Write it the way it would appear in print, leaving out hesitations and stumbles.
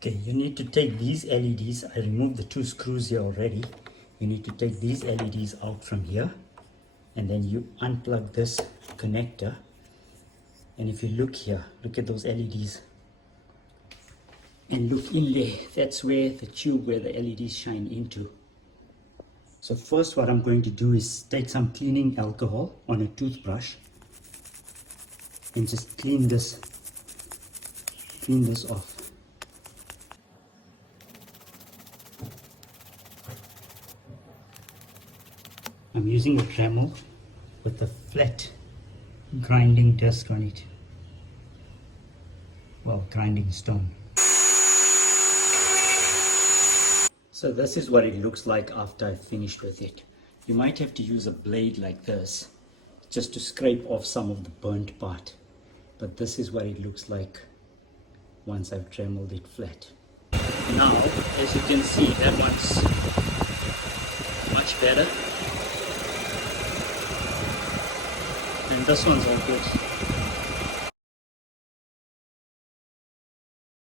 Okay, you need to take these LEDs. I removed the two screws here already. You need to take these LEDs out from here, and then you unplug this connector. And if you look here, look at those LEDs. And look in there, that's where the tube where the LEDs shine into. So first what I'm going to do is take some cleaning alcohol on a toothbrush and just clean this off. I'm using a Dremel with a flat grinding disc on it. Well, grinding stone. So this is what it looks like after I've finished with it. You might have to use a blade like this just to scrape off some of the burnt part. But this is what it looks like once I've Dremeled it flat. Now, as you can see, that one's much better. And this one's all good.